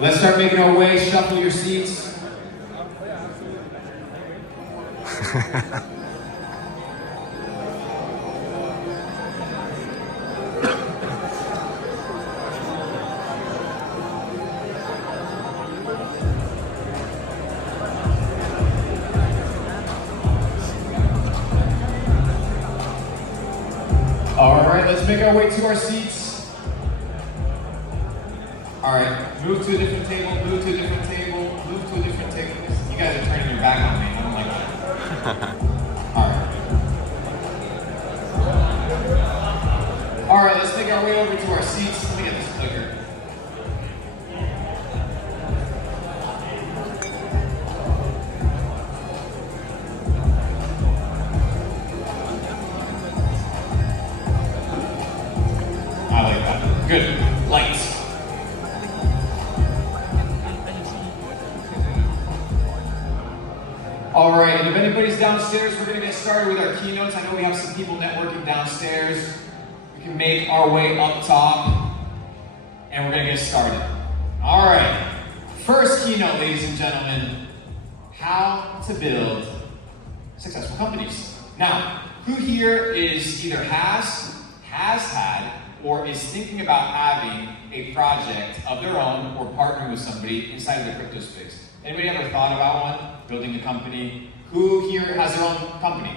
Let's start making our way, shuffle your seats. All right, let's make our way to our seats. All right, move to a different table, move to a different table, move to a different table. You guys are turning your back on me, I don't like that. All right, let's make our way over to our seats. Let me get this clicker. I like that. Good. Lights. All right, and if anybody's downstairs, we're going to get started with our keynotes. I know we have some people networking downstairs. We can make our way up top, and we're going to get started. All right. First keynote, ladies and gentlemen, how to build successful companies. Now, who here is either has had, or is thinking about having a project of their own or partnering with somebody inside of the crypto space? Anybody ever thought about one? Building a company? Who here has their own company?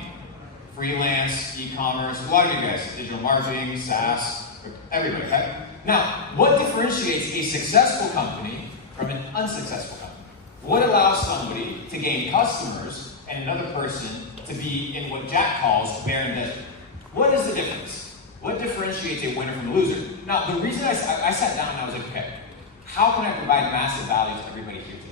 Freelance, e-commerce, a lot of you guys, digital marketing, SaaS, everybody, okay? Now, what differentiates a successful company from an unsuccessful company? What allows somebody to gain customers and another person to be in what Jack calls barren desert? What is the difference? What differentiates a winner from a loser? Now, the reason I sat down and I was like, okay, how can I provide massive value to everybody here today?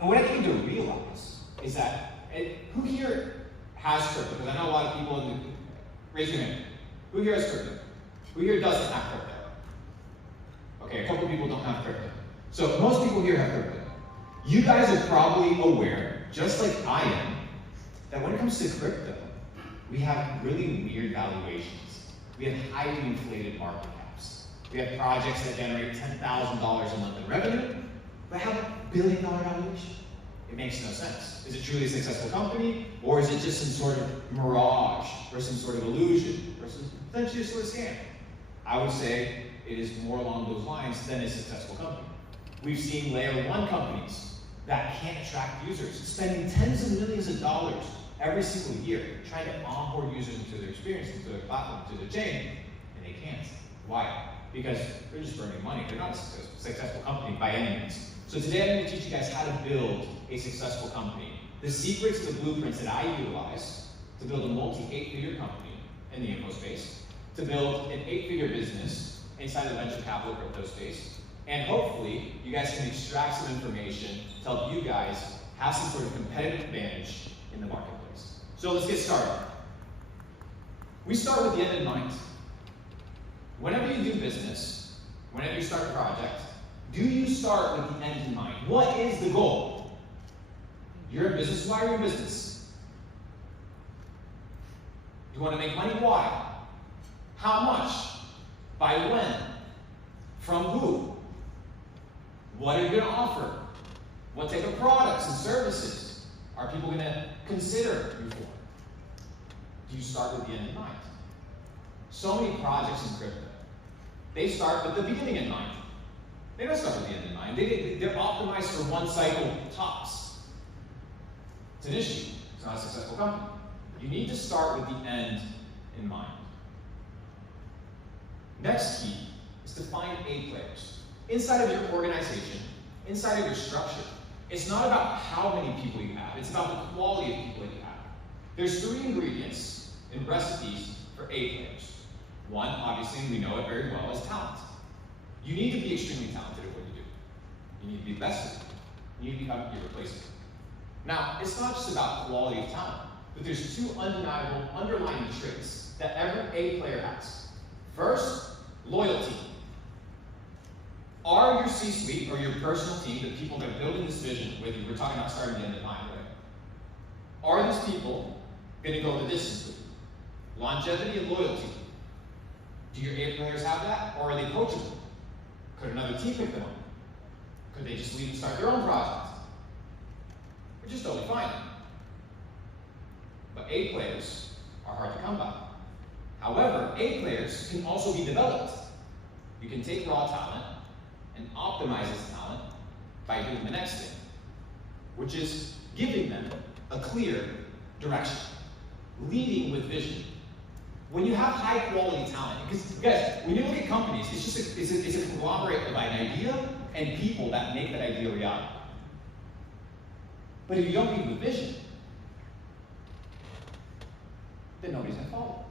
And what I came to realize is that, who here has crypto? Because I know a lot of people in the, raise your hand. Who here has crypto? Who here doesn't have crypto? Okay, a couple people don't have crypto. So most people here have crypto. You guys are probably aware, just like I am, that when it comes to crypto, we have really weird valuations. We have highly inflated market caps. We have projects that generate $10,000 a month in revenue, but have $1 billion valuation. It makes no sense. Is it truly a successful company, or is it just some sort of mirage, or some sort of illusion, or some potentially sort of scam? I would say it is more along those lines than a successful company. We've seen layer 1 companies that can't attract users, spending tens of millions of dollars every single year trying to onboard users into their experience, into their platform, into their chain, and they can't. Why? Because they're just burning money. They're not a successful company by any means. So today I'm going to teach you guys how to build a successful company. The secrets, the blueprints that I utilize to build a multi-8-figure company in the info space, to build an 8-figure business inside the venture capital crypto space, and hopefully you guys can extract some information to help you guys have some sort of competitive advantage in the marketplace. So let's get started. We start with the end in mind. Whenever you do business, whenever you start a project, do you start with the end in mind? What is the goal? You're in business, why are you in business? You want to make money, why? How much? By when? From who? What are you going to offer? What type of products and services are people going to consider you for? Do you start with the end in mind? So many projects in crypto, they start with the beginning in mind. They don't start with the end in mind. They're optimized for one cycle tops. It's an issue. It's not a successful company. You need to start with the end in mind. Next key is to find A players. Inside of your organization, inside of your structure, it's not about how many people you have. It's about the quality of people you have. There's 3 ingredients in recipes for A players. One, obviously, we know it very well, is talent. You need to be extremely talented at what you do. You need to be the best at it. You need to become irreplaceable. Now, it's not just about quality of talent, but there's 2 undeniable underlying traits that every A player has. First, loyalty. Are your C-suite or your personal team, the people that are building this vision with you, we're talking about starting the end in mind, right? Are these people going to go the distance with you? Longevity and loyalty. Do your A players have that, or are they coachable? Could another team pick them up? Could they just leave and start their own project? Which is totally fine. But A players are hard to come by. However, A players can also be developed. You can take raw talent and optimize this talent by doing the next thing, which is giving them a clear direction, leading with vision. When you have high quality talent, because guys, when you look at companies, it's a conglomerate of an idea and people that make that idea reality. But if you don't lead with vision, then nobody's going to follow.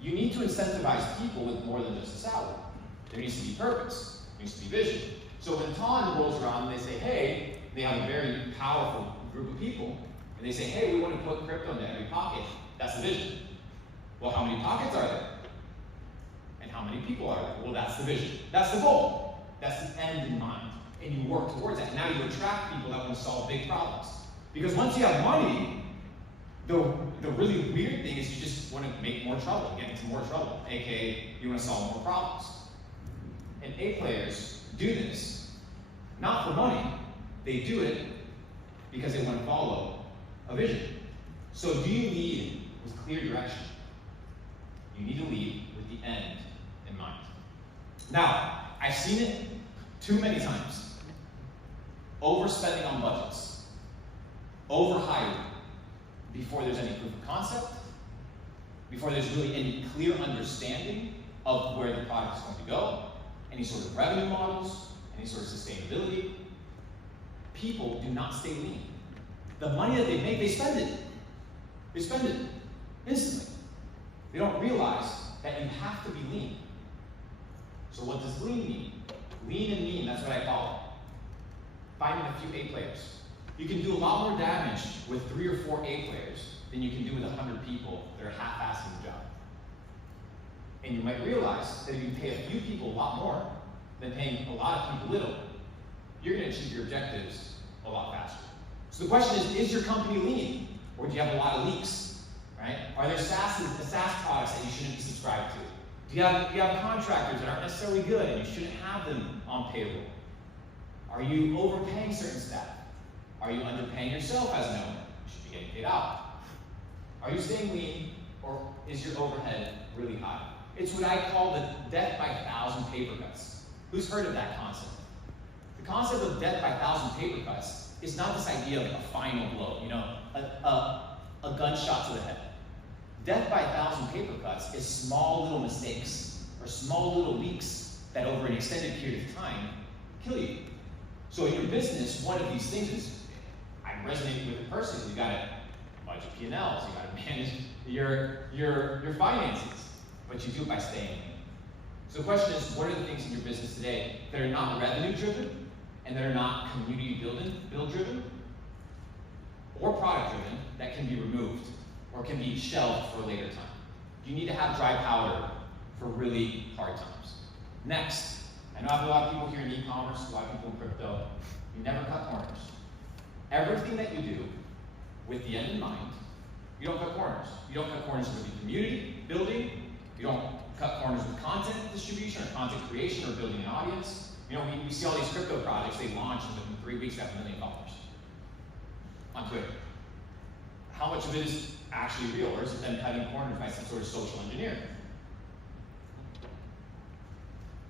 You need to incentivize people with more than just a salary. There needs to be purpose. There needs to be vision. So when Ton rolls around and they say, hey, they have a very powerful group of people, and they say, hey, we want to put crypto into every pocket. That's the vision. Well, how many pockets are there? And how many people are there? Well, that's the vision. That's the goal. That's the end in mind. And you work towards that. Now you attract people that want to solve big problems. Because once you have money, the really weird thing is you just want to make more trouble, get into more trouble, aka you want to solve more problems. And A players do this, not for money, they do it because they want to follow a vision. So do you lead with clear direction? You need to lead with the end in mind. Now, I've seen it too many times. Overspending on budgets, overhiring, before there's any proof of concept, before there's really any clear understanding of where the product is going to go, any sort of revenue models, any sort of sustainability. People do not stay lean. The money that they make, they spend it. They spend it instantly. They don't realize that you have to be lean. So what does lean mean? Lean and mean, that's what I call it. Finding a few A players. You can do a lot more damage with 3 or 4 A players than you can do with 100 people that are half-assing the job. And you might realize that if you pay a few people a lot more than paying a lot of people little, you're going to achieve your objectives a lot faster. So the question is your company lean? Or do you have a lot of leaks? Right? Are there SaaS products that you shouldn't be subscribed to? Do you have contractors that aren't necessarily good and you shouldn't have them on payroll? Are you overpaying certain staff? Are you underpaying yourself as an owner? You should be getting paid out. Are you staying lean, or is your overhead really high? It's what I call the death by 1,000 paper cuts. Who's heard of that concept? The concept of death by 1,000 paper cuts is not this idea of a final blow, a gunshot to the head. Death by 1,000 paper cuts is small little mistakes or small little leaks that over an extended period of time kill you. So in your business, one of these things is, I'm resonating with it personally. You gotta budget P&Ls, you gotta manage your finances, but you do it by staying lean. So the question is, what are the things in your business today that are not revenue driven and that are not community build driven or product driven that can be removed or can be shelved for a later time? You need to have dry powder for really hard times. Next, I know I have a lot of people here in e-commerce, a lot of people in crypto. You never cut corners. Everything that you do with the end in mind, you don't cut corners. You don't cut corners with the community building. You don't cut corners with content distribution or content creation or building an audience. We see all these crypto projects, they launch and within 3 weeks they have 1 million followers on Twitter. How much of it is actually real, or is it then cutting corners by some sort of social engineering?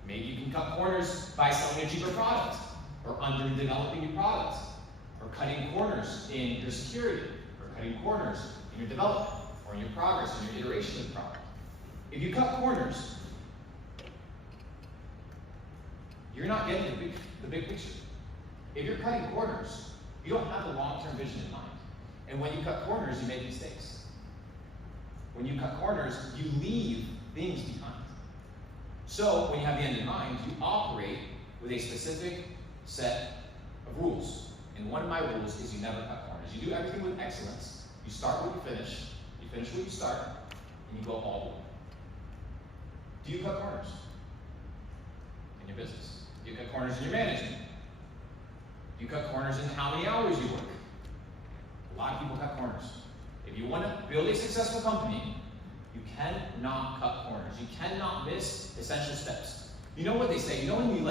Maybe you can cut corners by selling a cheaper product, or underdeveloping your product, or cutting corners in your security, or cutting corners in your development, or in your progress, in your iteration of the product. If you cut corners, you're not getting the big picture. If you're cutting corners, you don't have the long-term vision in mind. And when you cut corners, you make mistakes. When you cut corners, you leave things behind. So when you have the end in mind, you operate with a specific set of rules. And one of my rules is you never cut corners. You do everything with excellence. You start where you finish where you start, and you go all the way. Do you cut corners in your business? Do you cut corners in your management? Do you cut corners in how many hours you work? A lot of people cut corners. If you want to build a successful company, you cannot cut corners. You cannot miss essential steps. You know what they say? When you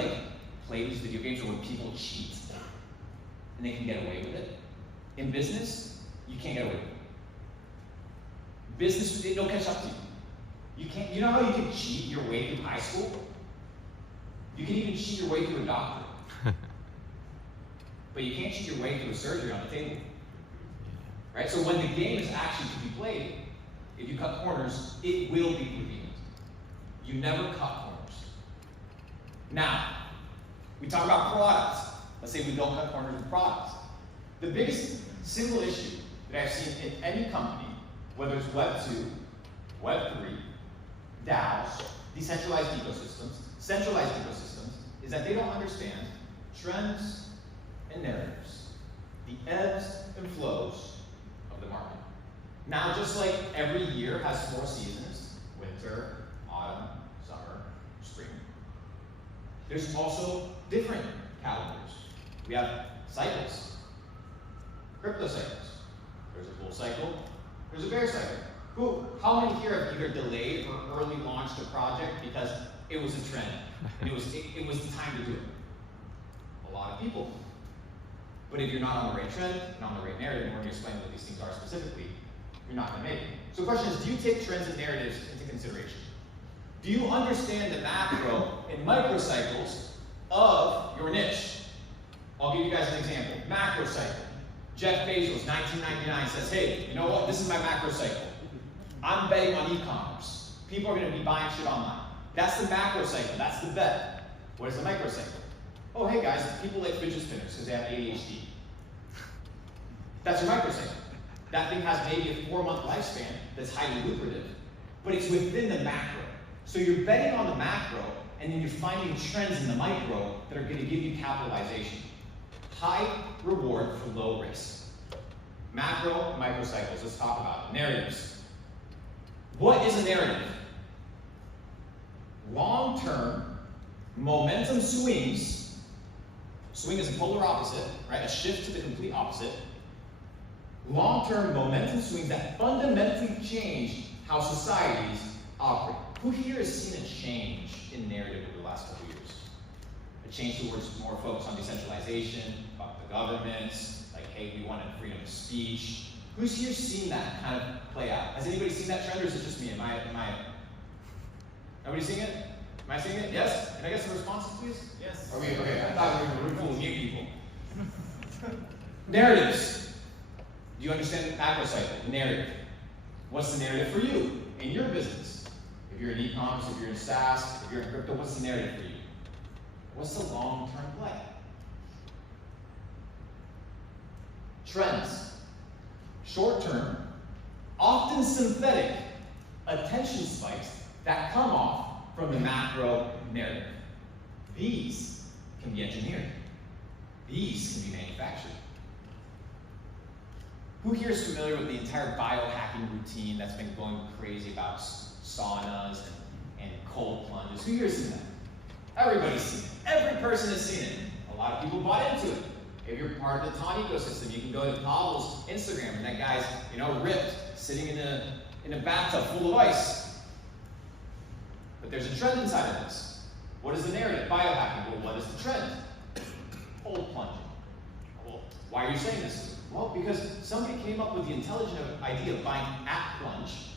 play these video games or when people cheat and they can get away with it. In business, you can't get away with it. Business, they'll catch up to you. You can't. You know how you can cheat your way through high school? You can even cheat your way through a doctorate. But you can't cheat your way through a surgery on the table. Right? So when the game is actually to be played, if you cut corners, it will be convenient. You never cut corners. Now, we talk about products. Let's say we don't cut corners with products. The biggest single issue that I've seen in any company, whether it's Web 2, Web 3, DAOs, decentralized ecosystems, centralized ecosystems, is that they don't understand trends and narratives, the ebbs and flows of the market. Now, just like every year has 4 seasons, winter, autumn, summer, spring, there's also different calendars. We have cycles, crypto cycles. There's a bull cycle, there's a bear cycle. How many here have either delayed or early launched a project because it was a trend and it was the time to do it? A lot of people. But if you're not on the right trend and on the right narrative, and we're going to explain what these things are specifically, you're not going to make it. So the question is, do you take trends and narratives into consideration? Do you understand the macro and microcycles of your niche? I'll give you guys an example. Macro cycle. Jeff Bezos, 1999, says, hey, you know what? This is my macro cycle. I'm betting on e-commerce. People are going to be buying shit online. That's the macro cycle. That's the bet. What is the micro cycle? Oh, hey guys, people like fidget spinners because they have ADHD. That's your micro cycle. That thing has maybe a 4-month lifespan that's highly lucrative, but it's within the macro. So you're betting on the macro, and then you're finding trends in the micro that are going to give you capitalization. High reward for low risk. Macro and micro cycles, let's talk about it. Narratives. What is a narrative? Long-term momentum swings. Swing is a polar opposite, right? A shift to the complete opposite. Long-term momentum swings that fundamentally change how societies operate. Who here has seen a change in narrative over the last couple years? A change towards more focus on decentralization, about the governments, like, hey, we wanted freedom of speech. Who's here seen that kind of play out? Has anybody seen that trend, or is it just me? Nobody seeing it? Am I seeing it? Yes? Can I get some responses, please? Yes. Okay, I thought we were a room full of new people. Narratives. Do you understand the macro cycle? Narrative. What's the narrative for you in your business? If you're in e-commerce, if you're in SaaS, if you're in crypto, what's the narrative for you? What's the long-term play? Trends. Short-term, often synthetic attention spikes that come off from the macro narrative. These can be engineered. These can be manufactured. Who here is familiar with the entire biohacking routine that's been going crazy about saunas and cold plunges? Who here has seen that? Everybody's seen it. Every person has seen it. A lot of people bought into it. If you're part of the Tawny ecosystem, you can go to Pavel's Instagram, and that guy's, ripped, sitting in a bathtub full of ice. But there's a trend inside of this. What is the narrative? Biohacking. Well, what is the trend? Cold plunging. Well, why are you saying this? Well, because somebody came up with the intelligent idea of buying at plunge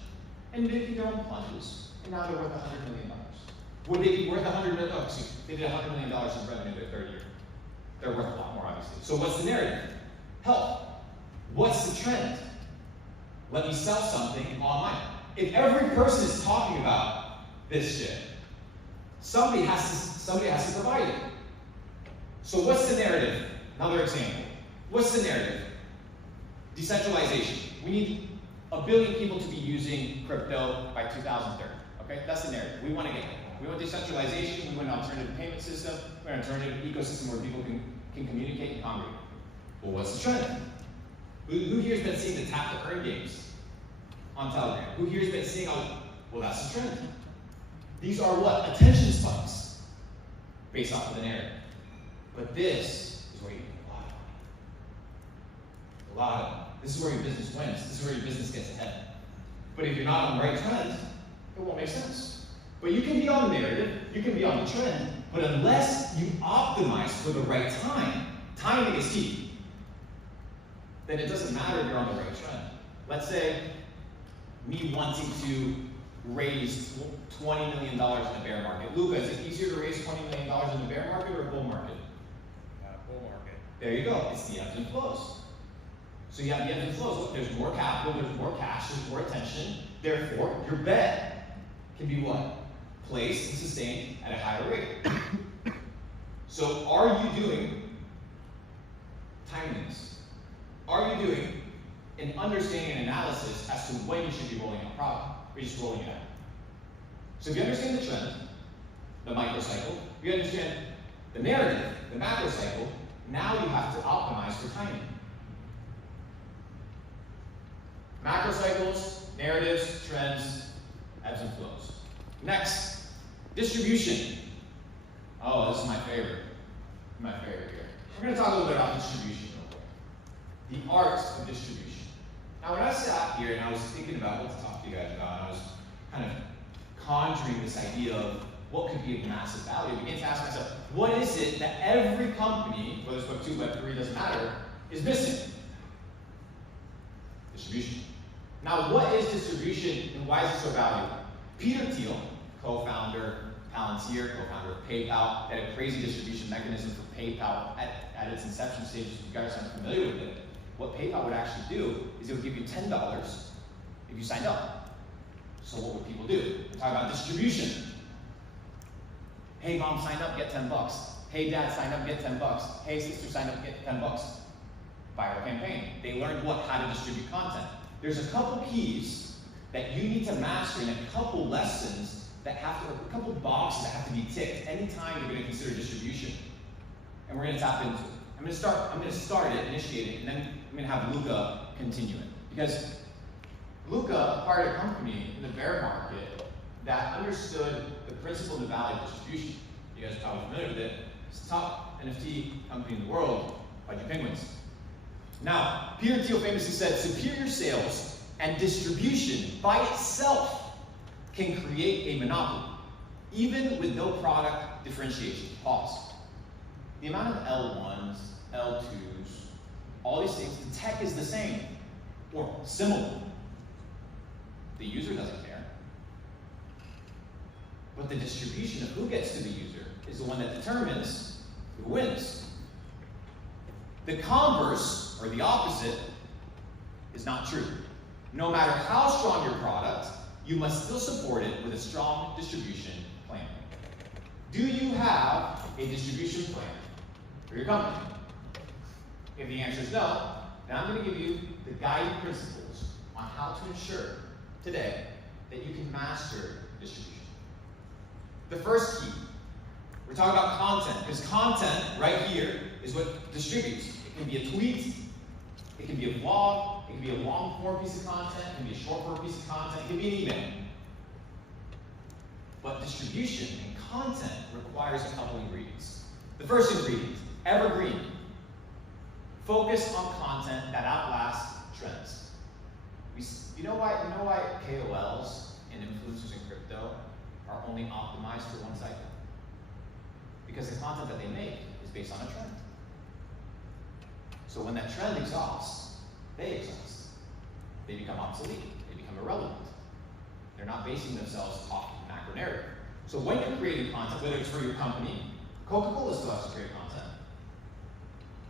and making their own plunges, and now they're worth $100 million. Would they be worth $100 million? Oh, excuse me. They did $100 million in revenue their third year. They're worth a lot more, obviously. So what's the narrative? Health. What's the trend? Let me sell something online. If every person is talking about this shit, somebody has to provide it. So what's the narrative? Another example. What's the narrative? Decentralization. We need 1 billion people to be using crypto by 2030. Okay, that's the narrative. We want to get there. We want decentralization. We want an alternative payment system. We want an alternative ecosystem where people can communicate and congregate. Well, what's the trend? Who here's been seeing the tap to earn games on Telegram? Who here's been seeing well, that's the trend. These are what? Attention spikes based off of the narrative. But this is where you get a lot of money. This is where your business wins. This is where your business gets ahead. But if you're not on the right trend, it won't make sense. But you can be on the narrative, you can be on the trend, but unless you optimize optimized for the right time, timing is key, then it doesn't matter if you're on the right trend. Let's say me wanting to raise $20 million in the bear market. Luca, is it easier to raise $20 million in the bear market or a bull market? Bull market. There you go. It's the ebbs and flows. So you have the ebbs and flows. Look, there's more capital, there's more cash, there's more attention. Therefore, your bet can be what? Placed and sustained at a higher rate. So are you doing timeliness? Are you doing an understanding and analysis as to when you should be rolling out product, or just rolling it out? So if you understand the trend, the microcycle, you understand the narrative, the macro cycle, now you have to optimize for timing. Macro cycles, narratives, trends, ebbs and flows. Next, distribution. Oh, this is my favorite. My favorite here. We're going to talk a little bit about distribution real quick. The art of distribution. Now, when I sat here and I was thinking about what to talk to you guys about, I was kind of conjuring this idea of what could be of massive value. I began to ask myself, what is it that every company, whether it's Web 2, Web 3, doesn't matter, is missing? Distribution. Now, what is distribution and why is it so valuable? Peter Thiel, co-founder, Palantir, co-founder of PayPal, had a crazy distribution mechanism for PayPal at its inception stages. If you guys aren't familiar with it, what PayPal would actually do is it would give you $10 if you signed up. So what would people do? We're talking about distribution. Hey mom, sign up, get $10. Hey dad, sign up, get $10. Hey sister, sign up, get $10. Viral campaign. They learned how to distribute content. There's a couple keys that you need to master and a couple lessons that have to, a couple boxes that have to be ticked anytime you're going to consider distribution. And we're going to tap into it. I'm going to start it, initiate it, and then I'm going to have Luca continue it. Because Luca acquired a company in the bear market that understood the principle and the value of distribution. You guys are probably familiar with it. It's the top NFT company in the world, Budgie Penguins. Now, Peter Thiel famously said, superior sales and distribution by itself can create a monopoly, even with no product differentiation. Pause. The amount of L1s, L2s, all these things, the tech is the same, or similar. The user doesn't care. But the distribution of who gets to the user is the one that determines who wins. The converse, or the opposite, is not true. No matter how strong your product, you must still support it with a strong distribution plan. Do you have a distribution plan for your company? If the answer is no, then I'm going to give you the guiding principles on how to ensure today that you can master distribution. The first key, we're talking about content, because content right here is what distributes. It can be a tweet, it can be a vlog, it can be a long form piece of content, it can be a short form piece of content, it can be an email. But distribution and content requires a couple ingredients. The first ingredient, Evergreen. Focus on content that outlasts trends. You know why KOLs and influencers in crypto are only optimized for one cycle? Because the content that they make is based on a trend. So when that trend exhausts, they exhaust. They become obsolete. They become irrelevant. They're not basing themselves off the macro narrative. So when you're creating content, whether it's for your company, Coca-Cola still has to create content.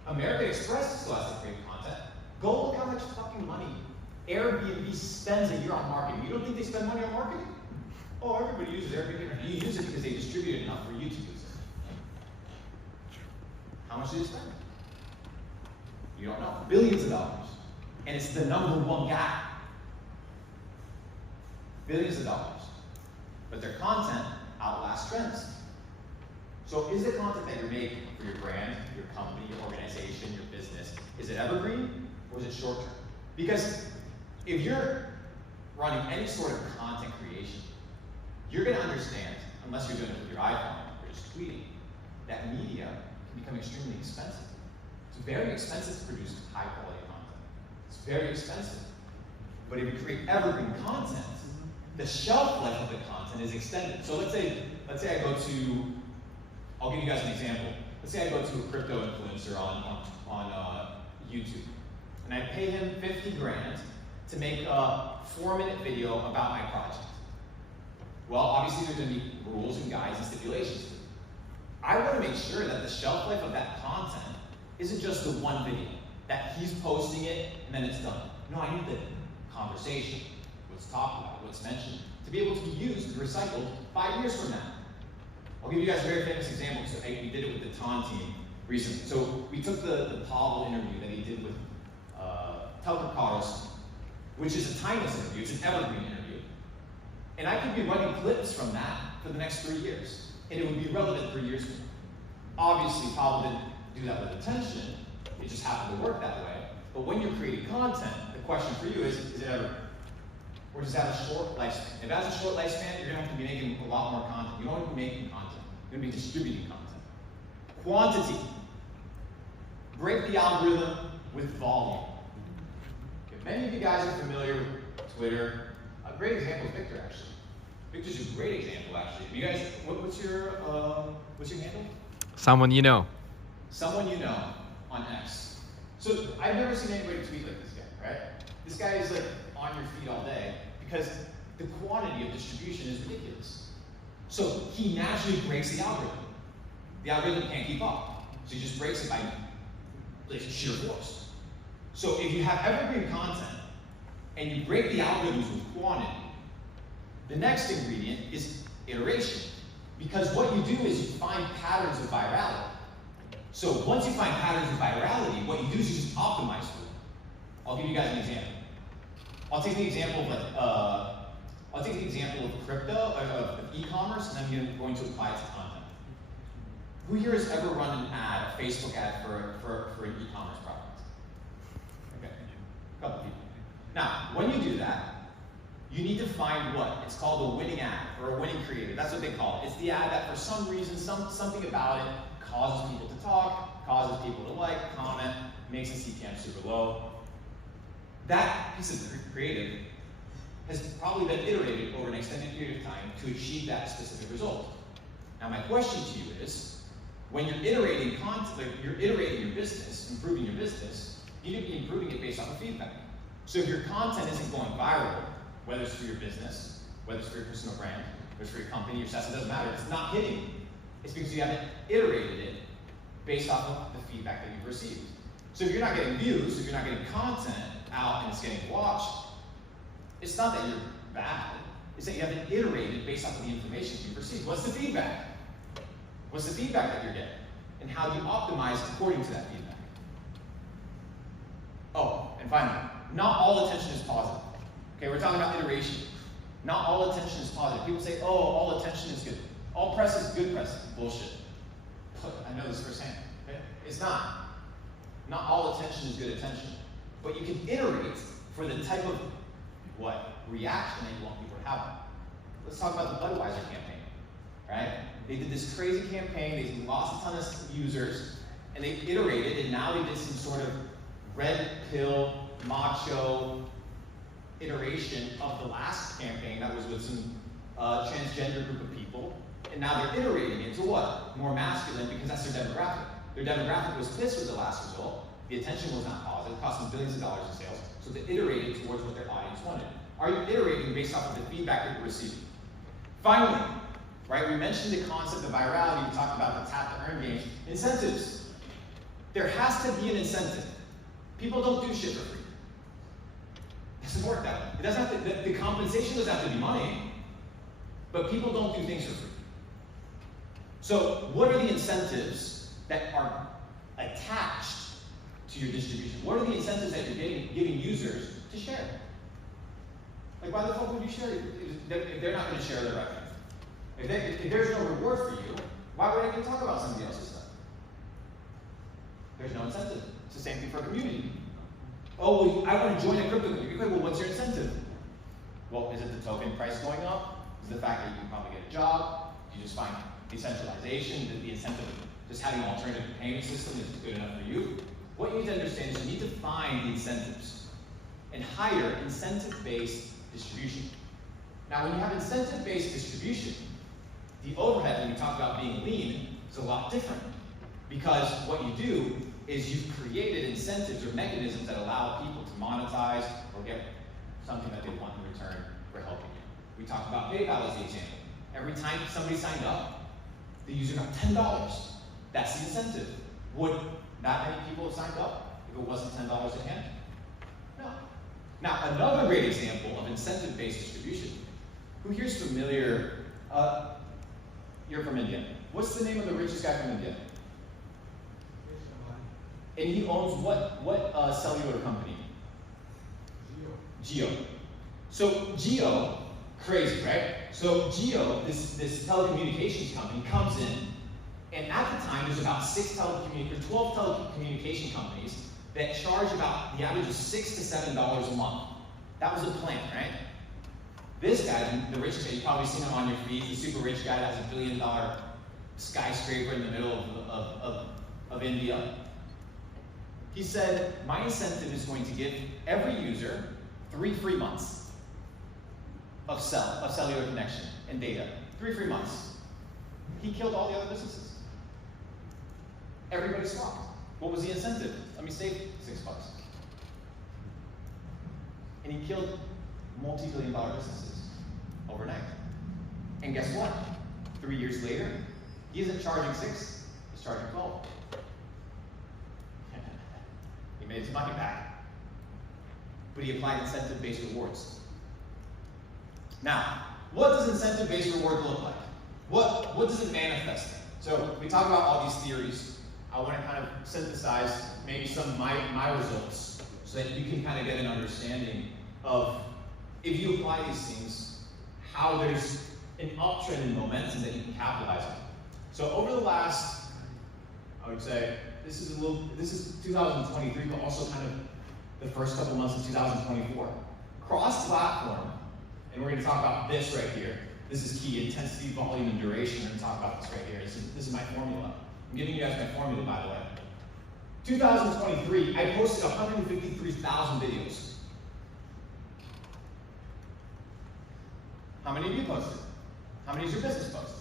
American Express still has to create content. Go look how much fucking money Airbnb spends a year on marketing. You don't think they spend money on marketing? Oh, everybody uses Airbnb. You use it because they distribute enough for you to use it. How much do they spend? You don't know. Billions of dollars. And it's the #1 guy. Billions of dollars. But their content outlasts trends. So is the content that you're making for your brand, your company, your organization, your business, is it evergreen or is it short term? Because if you're running any sort of content creation, you're going to understand, unless you're doing it with your iPhone or just tweeting, that media can become extremely expensive. It's very expensive to produce high quality content. It's very expensive. But if you create evergreen content, the shelf life of the content is extended. So let's say I go to, I'll give you guys an example. let's say I go to a crypto influencer on YouTube, and I pay him 50 grand to make a 4-minute video about my project. Well, obviously there's going to be rules and guides and stipulations. I want to make sure that the shelf life of that content isn't just the one video, that he's posting it and then it's done. No, I need the conversation, what's talked about, what's mentioned, to be able to be used and recycled 5 years from now. I'll give you guys a very famous example. So we did it with the TON team recently. So we took the Pavel interview that he did with Tucker Carlson, which is a timeless interview, it's an evergreen interview. And I could be running clips from that for the next 3 years, and it would be relevant 3 years from now. Obviously, Pavel didn't do that with intention, it just happened to work that way. But when you're creating content, the question for you is it evergreen? Or does it have a short lifespan? If it has a short lifespan, you're gonna have to be making a lot more content. You don't want to be making content, you're gonna be distributing content. Quantity. Break the algorithm with volume. If many of you guys are familiar with Twitter, a great example is Victor, actually. Victor's a great example, actually. You guys, what's your handle? Someone you know. Someone you know on X. So I've never seen anybody tweet like this guy, right? This guy is like on your feed all day because the quantity of distribution is ridiculous. So he naturally breaks the algorithm. The algorithm can't keep up. So he just breaks it by sheer force. So if you have evergreen content and you break the algorithms with quantity, the next ingredient is iteration. Because what you do is you find patterns of virality. So once you find patterns of virality, what you do is you just optimize for them. I'll give you guys an example. I'll take the example of crypto, of e-commerce, and then I'm going to apply it to content. Who here has ever run an ad, a Facebook ad for an e-commerce product? Okay, a couple people. Now, when you do that, you need to find what? It's called a winning ad, or a winning creative. That's what they call it. It's the ad that for some reason, something about it causes people to talk, causes people to like, comment, makes the CPM super low. That piece of creative has probably been iterated over an extended period of time to achieve that specific result. Now my question to you is, when you're iterating content, you're iterating your business, improving your business, you need to be improving it based off of feedback. So if your content isn't going viral, whether it's for your business, whether it's for your personal brand, whether it's for your company, your SaaS, it doesn't matter, it's not hitting. It's because you haven't iterated it based off of the feedback that you've received. So if you're not getting views, if you're not getting content out and it's getting watched, it's not that you're bad, it's that you haven't iterated based off of the information you've received. What's the feedback? What's the feedback that you're getting? And how do you optimize according to that feedback? Oh, and finally, not all attention is positive. Okay, we're talking about iteration. Not all attention is positive. People say, oh, all attention is good. All press is good press. Bullshit. I know this firsthand. Okay? It's not. Not all attention is good attention. But you can iterate for the type of reaction that you want people to have. Let's talk about the Budweiser campaign, right? They did this crazy campaign, they lost a ton of users, and they iterated, and now they did some sort of red pill, macho iteration of the last campaign that was with some transgender group of people, and now they're iterating into what? More masculine, because that's their demographic. Their demographic was pissed with the last result. The attention was not positive, it cost them billions of dollars in sales, so they iterated towards what their audience wanted. Are you iterating based off of the feedback that you're receiving? Finally, right, we mentioned the concept of virality, we talked about the tap to earn games. Incentives. There has to be an incentive. People don't do shit for free. It doesn't work that way. It doesn't have to, the compensation doesn't have to be money, but people don't do things for free. So what are the incentives that are attached to your distribution? What are the incentives that you're giving users to share? Like, why the fuck would you share it if they're not going to share their revenue? If there's no reward for you, why would I even talk about somebody else's stuff? There's no incentive. It's the same thing for a community. Oh, well, I want to join a crypto community. Okay, well, what's your incentive? Well, is it the token price going up? Is it the fact that you can probably get a job? Do you just find decentralization, the incentive of just having an alternative payment system is good enough for you? What you need to understand is you need to find the incentives and hire incentive-based distribution. Now, when you have incentive-based distribution, the overhead, when we talk about being lean, is a lot different. Because what you do is you've created incentives or mechanisms that allow people to monetize or get something that they want in return for helping you. We talked about PayPal as the example. Every time somebody signed up, the user got $10. That's the incentive. Would not many people have signed up if it wasn't $10 a hand? No. Now, another great example of incentive-based distribution. Who here's familiar? You're from India. What's the name of the richest guy from India? And he owns what cellular company? Jio. So Jio, crazy, right? So Jio, this telecommunications company, comes in, and at the time there's about 12 telecommunication companies that charge about the average of $6 to $7 a month. That was the plan, right? This guy, the richest guy, you've probably seen him on your feed, the super rich guy that has $1 billion skyscraper in the middle of India. He said, my incentive is going to give every user 3 free months of cellular connection and data. 3 free months. He killed all the other businesses. Everybody swapped. What was the incentive? Let me save $6. And he killed multi-billion-dollar businesses overnight. And guess what? 3 years later, he isn't charging 6, he's charging 12. He made his money back. But he applied incentive-based rewards. Now, what does incentive-based reward look like? What does it manifest? So we talk about all these theories. I want to kind of synthesize maybe some of my results so that you can kind of get an understanding of, if you apply these things, how there's an uptrend in momentum that you can capitalize on. So over the last, I would say, this is 2023, but also kind of the first couple months of 2024. Cross-platform, and we're going to talk about this right here. This is key: intensity, volume, and duration. We're going to talk about this right here. This is my formula. I'm giving you guys my formula, by the way. 2023, I posted 153,000 videos. How many of you posted? How many is your business posted?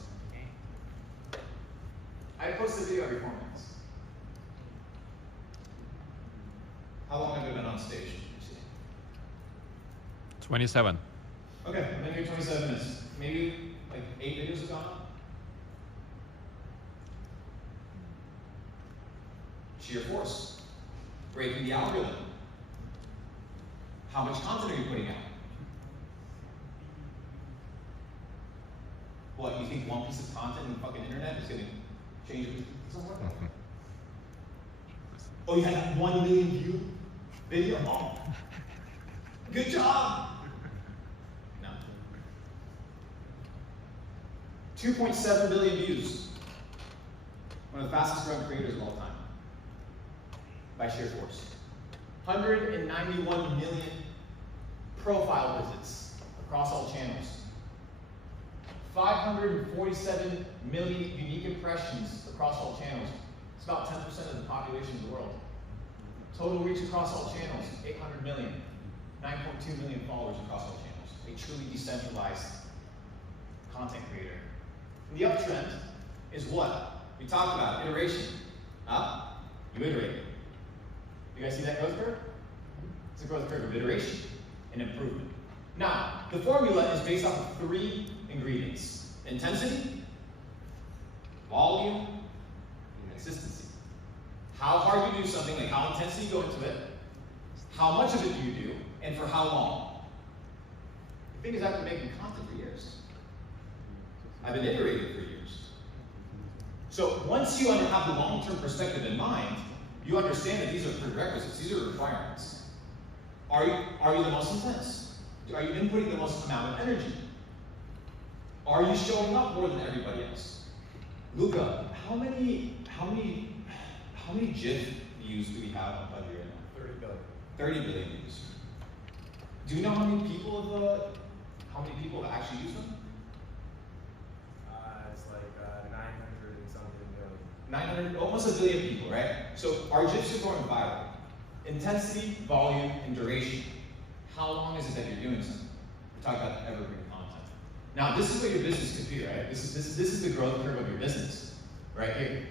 I post a video every 4 minutes. How long have I been on stage? 27. Okay, I've been here 27 minutes. Maybe like 8 videos have gone up. Sheer force. Breaking the algorithm. How much content are you putting out? What, you think one piece of content in the fucking internet is going to change it? Oh, you had that 1 million view video? Oh, good job! No. 2.7 billion views. One of the fastest growing creators of all time. By sheer force. 191 million profile visits across all channels. 547 million unique impressions across all channels. It's about 10% of the population of the world. Total reach across all channels, 800 million. 9.2 million followers across all channels. A truly decentralized content creator. And the uptrend is what? We talked about iteration. You iterate. You guys see that growth curve? It's a growth curve of iteration and improvement. Now, the formula is based off of 3 ingredients: intensity, volume, and consistency. How hard you do something, like how intensely you go into it, how much of it do you do, and for how long. The thing is, I've been making content for years. I've been iterating for years. So once you have the long-term perspective in mind, you understand that these are prerequisites, these are requirements. Are you the most intense? Are you inputting the most amount of energy? Are you showing up more than everybody else? Luca, how many GIF views do we have on Buddy right now? 30 billion. 30 billion views. Do you know how many people have actually used them? It's like 900 and something billion. 900, almost a billion people, right? So our GIFs are going viral. Intensity, volume, and duration. How long is it that you're doing something? We're talking about evergreen content. Now, this is what your business could be, right? This is the growth curve of your business, right here.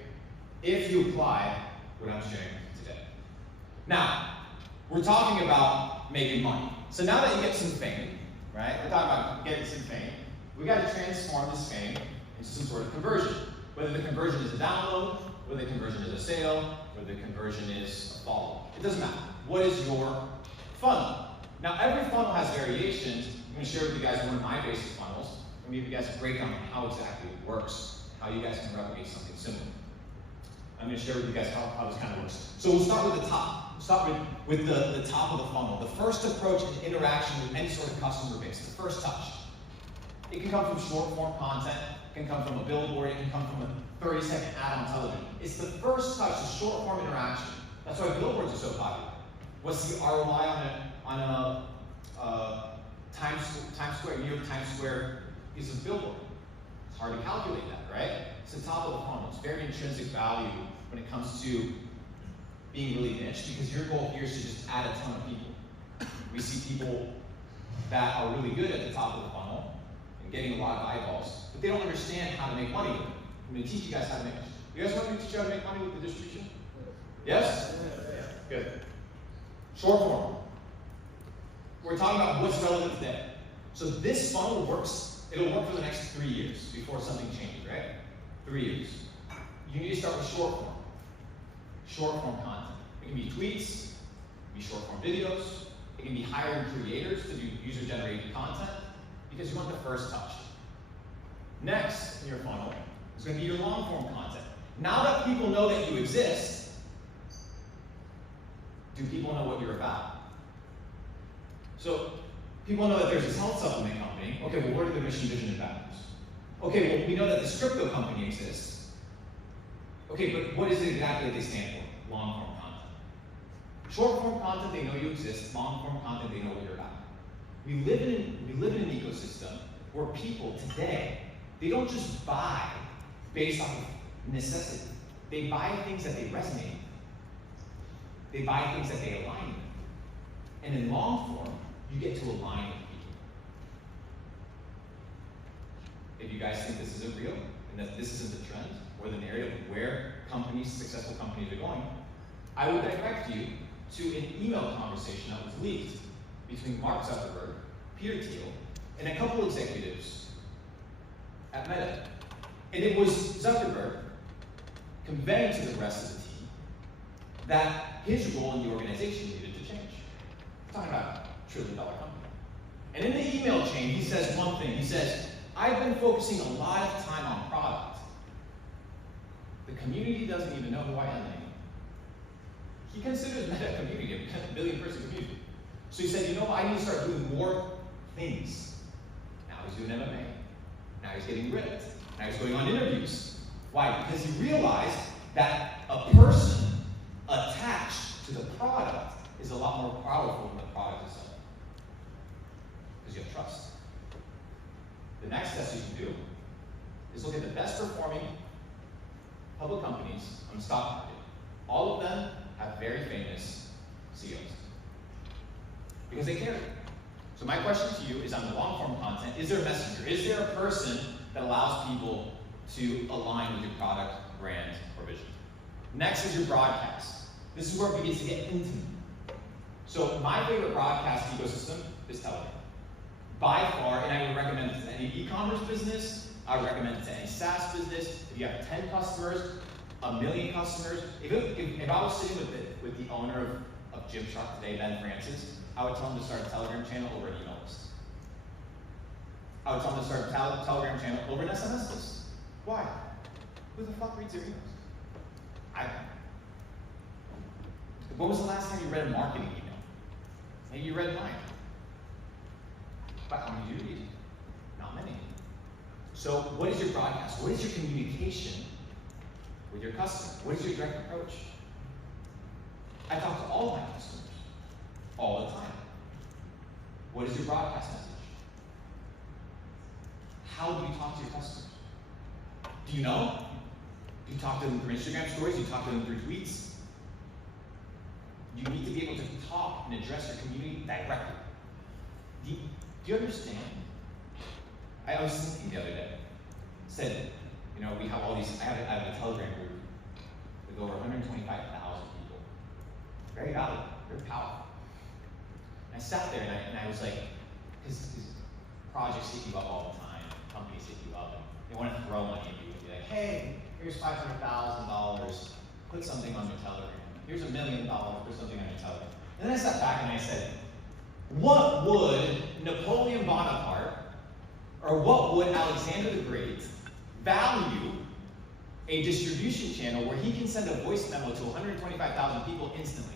if you apply what I'm sharing today. Now, we're talking about making money. So now that you get some fame, right? We're talking about getting some fame. We got to transform this fame into some sort of conversion. Whether the conversion is a download, whether the conversion is a sale, whether the conversion is a follow. It doesn't matter. What is your funnel? Now, every funnel has variations. I'm going to share with you guys one of my basic funnels. I'm going to give you guys a breakdown on how exactly it works, how you guys can replicate something similar. I'm going to share with you guys how this kind of works. So we'll start with the top. We'll start with the top of the funnel. The first approach is interaction with any sort of customer base, the first touch. It can come from short form content, it can come from a billboard, it can come from a 30-second ad on television. It's the first touch, the short form interaction. That's why billboards are so popular. What's the ROI on a Times Square, New York Times Square piece of billboard? It's hard to calculate that, right? It's the top of the funnel. It's very intrinsic value when it comes to being really niche, because your goal here is to just add a ton of people. We see people that are really good at the top of the funnel and getting a lot of eyeballs, but they don't understand how to make money with it. I'm going to teach you guys how to make money. You guys want me to teach you how to make money with the distribution? Yes? Good. Short form. We're talking about what's relevant today. So this funnel works, it'll work for the next 3 years before something changes, right? 3 years. You need to start with short form. Short form content. It can be tweets, it can be short form videos, it can be hiring creators to do user-generated content, because you want the first touch. Next in your funnel is going to be your long form content. Now that people know that you exist, do people know what you're about? So people know that there's this health supplement company. Okay, well, what are the mission, vision, and values? Okay, well, we know that this crypto company exists. Okay, but what is it exactly that they stand for? Long form content. Short form content, they know you exist. Long form content, they know what you're about. We live in an ecosystem where people today, they don't just buy based off of necessity. They buy things that they resonate with. They buy things that they align with. And in long form, you get to align with people. If you guys think this isn't real, and that this isn't the trend, or the narrative of where companies, successful companies are going, I would direct you to an email conversation that was leaked between Mark Zuckerberg, Peter Thiel, and a couple executives at Meta. And it was Zuckerberg conveying to the rest of the team that his role in the organization needed to change. We're talking about a $1 trillion company. And in the email chain, he says one thing. He says, I've been focusing a lot of time on product. The community doesn't even know who I am anymore. He considers Meta a community, a billion-person community. So he said, you know what, I need to start doing more things. Now he's doing MMA. Now he's getting ripped. Now he's going on interviews. Why? Because he realized that a person attached to the product is a lot more powerful than the product itself. Because you have trust. The next step you can do is look at the best performing public companies on the stock market. All of them have very famous CEOs. Because they care. So my question to you is on the long form content, is there a messenger? Is there a person that allows people to align with your product, brand, or vision? Next is your broadcast. This is where it begins to get intimate. So my favorite broadcast ecosystem is Telegram. By far, and I would recommend it to any e-commerce business, I would recommend it to any SaaS business. If you have 10 customers, 1 million customers, if I was sitting with the owner of Gymshark today, Ben Francis, I would tell him to start a Telegram channel over an email list. I would tell him to start a Telegram channel over an SMS list. Why? Who the fuck reads their emails? I don't. When was the last time you read a marketing email? Maybe you read mine. But how many do you read? Not many. So what is your broadcast? What is your communication with your customer? What is your direct approach? I talk to all my customers all the time. What is your broadcast message? How do you talk to your customers? Do you know? Do you talk to them through Instagram stories? Do you talk to them through tweets? You need to be able to talk and address your community directly. Do you understand? I was thinking the other day, said, you know, we have all these, I have a Telegram group, with over 125,000 people. Very valuable, very powerful. And I sat there and I was like, because projects hit you up all the time, companies hit you up, and they want to throw money at you and be like, hey, here's $500,000, put something on your Telegram. Here's $1 million, put something on your Telegram. And then I sat back and I said, what would Napoleon Bonaparte or what would Alexander the Great value a distribution channel where he can send a voice memo to 125,000 people instantly?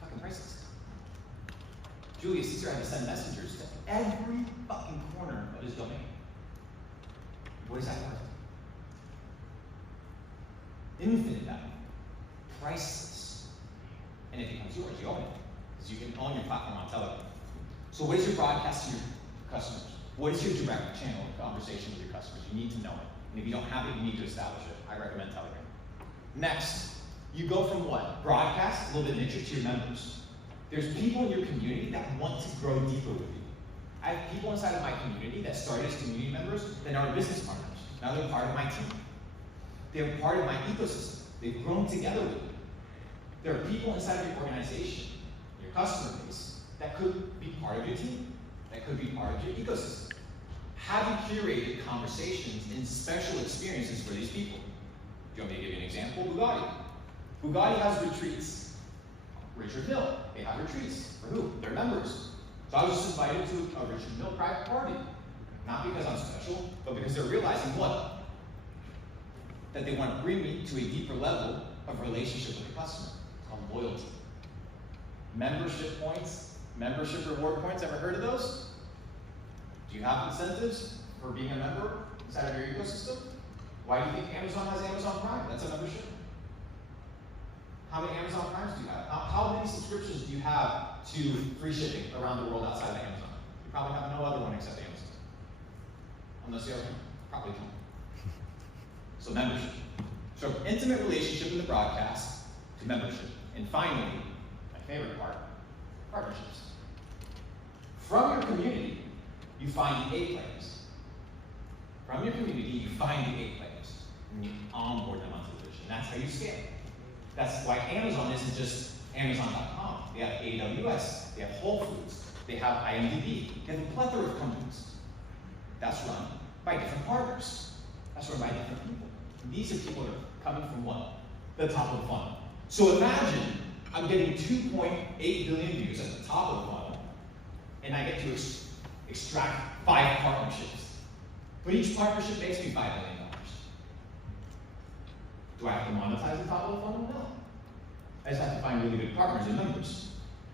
Fucking priceless. Julius Caesar had to send messengers to every fucking corner of his domain. What is that worth? Infinite value. Priceless. And it becomes yours. You own it. Because you can own your platform on Telegram. So what is your broadcast to your customers? What is your direct channel of conversation with your customers? You need to know it. And if you don't have it, you need to establish it. I recommend Telegram. Next, you go from what? Broadcast, a little bit niche, to your members. There's people in your community that want to grow deeper with you. I have people inside of my community that started as community members that are business partners. Now they're part of my team. They're part of my ecosystem. They've grown together with me. There are people inside of your organization, your customer base, that could be part of your team, that could be part of your ecosystem. Have you curated conversations and special experiences for these people? Do you want me to give you an example? Bugatti. Bugatti has retreats. Richard Mille, they have retreats. For who? Their members. So I was just invited to a Richard Mille private party. Not because I'm special, but because they're realizing what? That they want to bring me to a deeper level of relationship with the customer. It's called loyalty. Membership points, membership reward points, ever heard of those? Do you have incentives for being a member inside of your ecosystem? Why do you think Amazon has Amazon Prime? That's a membership. How many Amazon Primes do you have? How many subscriptions do you have to free shipping around the world outside of Amazon? You probably have no other one except Amazon. Unless you have one. Probably don't. So membership. So intimate relationship in the broadcast to membership. And finally, my favorite part, partnerships. From your community, you find the A players. From your community, you find the A players. And you onboard them onto the vision. That's how you scale. That's why Amazon isn't just Amazon.com. They have AWS, they have Whole Foods, they have IMDb, they have a plethora of companies. That's run by different partners. That's run by different people. And these are people that are coming from what? The top of the funnel. So imagine I'm getting 2.8 billion views at the top of the funnel, and I get to extract 5 partnerships. But each partnership makes me $5 million. Do I have to monetize the top of the funnel? No. I just have to find really good partners and members.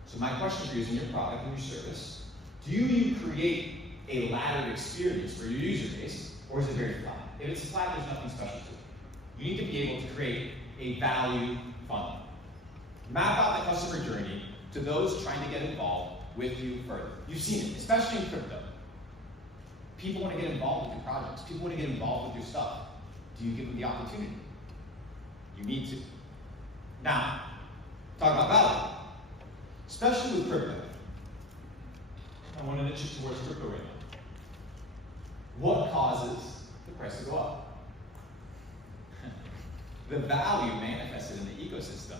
So my question for you is, in your product and your service, do you create a laddered experience for your user base, or is it very flat? If it's flat, there's nothing special to it. You need to be able to create a value funnel. Map out the customer journey to those trying to get involved with you further. You've seen it, especially in crypto. People want to get involved with your projects. People want to get involved with your stuff. Do you give them the opportunity? You need to. Now, talk about value. Especially with crypto. I want to niche it towards crypto right now. What causes the price to go up? The value manifested in the ecosystem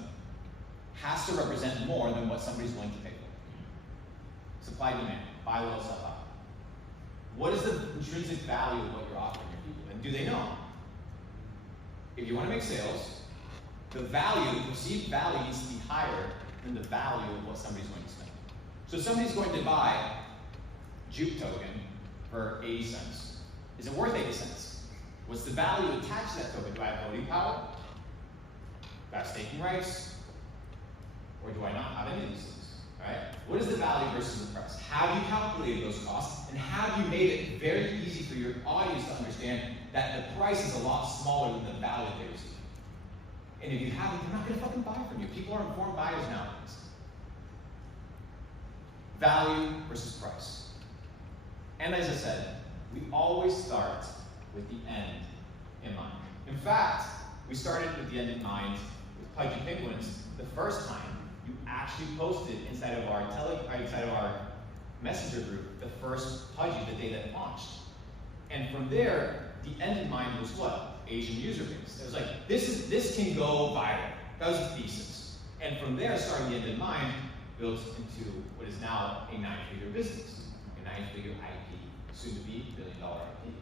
has to represent more than what somebody's willing to pay for. Supply demand, buy low, sell high. What is the intrinsic value of what you're offering your people? And do they know? If you want to make sales, the value, the perceived value needs to be higher than the value of what somebody's going to spend. So if somebody's going to buy Juke token for 80 cents. Is it worth 80 cents? What's the value attached to that token? Do I have voting power? Do I have staking rights? Or do I not have any of these things? Right? What is the value versus the price? Have you calculated those costs? And have you made it very easy for your audience to understand that the price is a lot smaller than the value they receive? And if you haven't, they're not going to fucking buy from you. People are informed buyers nowadays. Value versus price. And as I said, we always start with the end in mind. In fact, we started with the end in mind with Pudgy Penguins the first time you actually posted inside of our messenger group the first Pudgy the day that it launched. And from there, the end in mind was what? Asian user base. It was like, this can go viral. That was the thesis. And from there, starting the end in mind, built into what is now a 9-figure business, a 9-figure IP, soon to be $1 billion IP.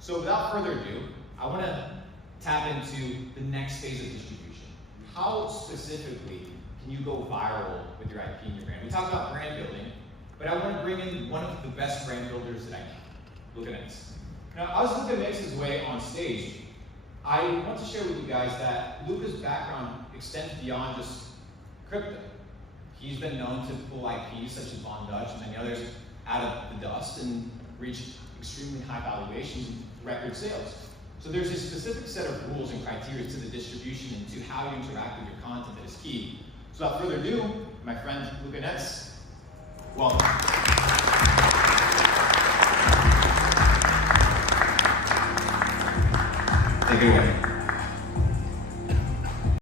So without further ado, I want to tap into the next phase of distribution. How specifically can you go viral with your IP and your brand? We talked about brand building, but I want to bring in one of the best brand builders that I can. Luca Nix. Now, as Luca makes his way on stage, I want to share with you guys that Luca's background extends beyond just crypto. He's been known to pull IPs such as Von Dutch and many others out of the dust and reach extremely high valuations and record sales. So there's a specific set of rules and criteria to the distribution and to how you interact with your content that is key. So without further ado, my friend Luca Nix, welcome. Take it away.